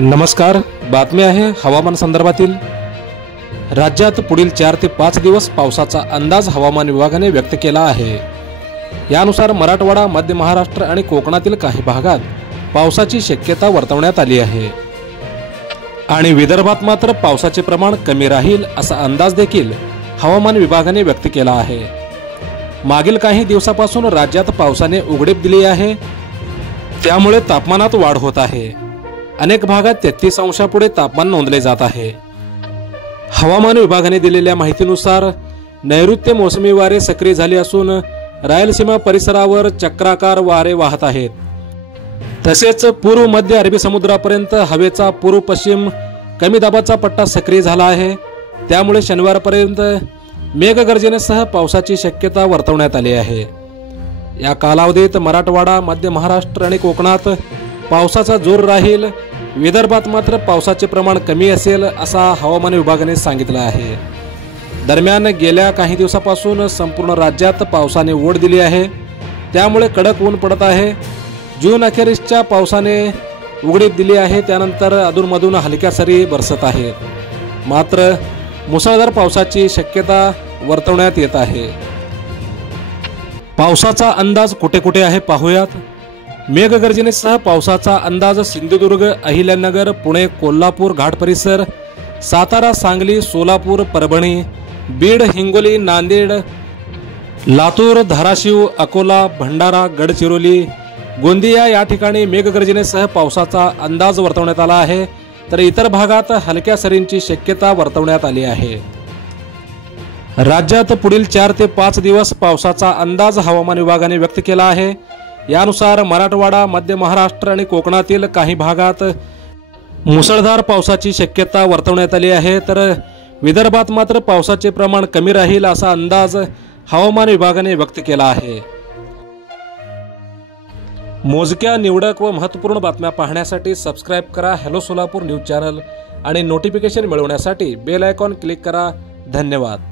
नमस्कार, बातमी आहे हवामान संदर्भातील। राज्यात पुढील 4 ते 5 दिवस पावसाचा अंदाज हवामान विभागाने व्यक्त केला आहे। यानुसार मराठवाडा, मध्य महाराष्ट्र आणि कोकणातील काही भागात पावसाची शक्यता वर्तवण्यात आली आहे आणि विदर्भात मात्र पावसाचे प्रमाण कमी राहील असा अंदाज देखील हवामान विभागाने व्यक्त केला आहे। मागील काही दिवसापासून राज्यात पावसाने उघडीप दिली आहे, त्यामुळे तापमानात वाढ होत आहे। अनेक भागात 33 अंशापुढे तापमान नोंदले जात आहे। हवामान विभागाने दिलेल्या माहितीनुसार नैऋत्य मोसमी वारे सक्रिय झाले असून रायलसीमा परिसरावर चक्राकार वारे वाहत आहेत। तसेच पूर्व मध्य अरबी समुद्रापर्यंत हवेचा पूर्व पश्चिम कमी दाबाचा पट्टा सक्रिय झाला आहे, त्यामुळे शनिवारपर्यंत मेघगर्जनेसह पावसाची शक्यता वर्तवण्यात आली आहे। या कालावधीत मराठवाडा, मध्य महाराष्ट्र आणि कोकणात पावसाचा जोर राहील। विदर्भात मात्र पावसाचे प्रमाण कमी असेल असा हवामान विभागाने सांगितलं आहे। दरम्यान गेल्या काही दिवसापासून संपूर्ण राज्यात पावसाने ओढ दिली आहे, त्यामुळे कडक ऊन पडत आहे। जून अखेरीसच्या पावसाने उघडीप दिली आहे, त्यानंतर अधूनमधून हलक्या सरी बरसत आहेत। मात्र मुसळधार पावसाची शक्यता वर्तवण्यात येत आहे। पावसाचा अंदाज कुठे कुठे आहे पाहूयात। मेघगर्जनेसह पावसाचा अंदाज सिंधुदुर्ग, अहिल्यानगर, पुणे, कोल्हापूर घाट परिसर, सातारा, सांगली, सोलापूर, परभणी, बीड, हिंगोली, नांदेड, लातूर, धाराशिव, अकोला, भंडारा, गडचिरोली, गोंदिया या ठिकाणी मेघगर्जनेसह पावसाचा अंदाज वर्तवण्यात आला आहे, तर इतर भागात हलक्या सरींची शक्यता वर्तवण्यात आली आहे। राज्यात पुढील 4 ते 5 दिवस पावसाचा अंदाज हवामान विभागाने व्यक्त केला आहे। यानुसार मराठवाडा, मध्य महाराष्ट्र आणि कोकणातील काही भागात मुसळधार पावसाची शक्यता वर्तवण्यात आली आहे, तर विदर्भात मात्र पावसाचे प्रमाण कमी राहील असा अंदाज हवामान विभागाने व्यक्त केला आहे। मोजक्या, निवडक व महत्त्वपूर्ण बातम्या पाहण्यासाठी सबस्क्राइब करा हॅलो सोलापूर न्यूज चॅनल आणि नोटिफिकेशन मिळवण्यासाठी बेल आयकॉन क्लिक करा। धन्यवाद।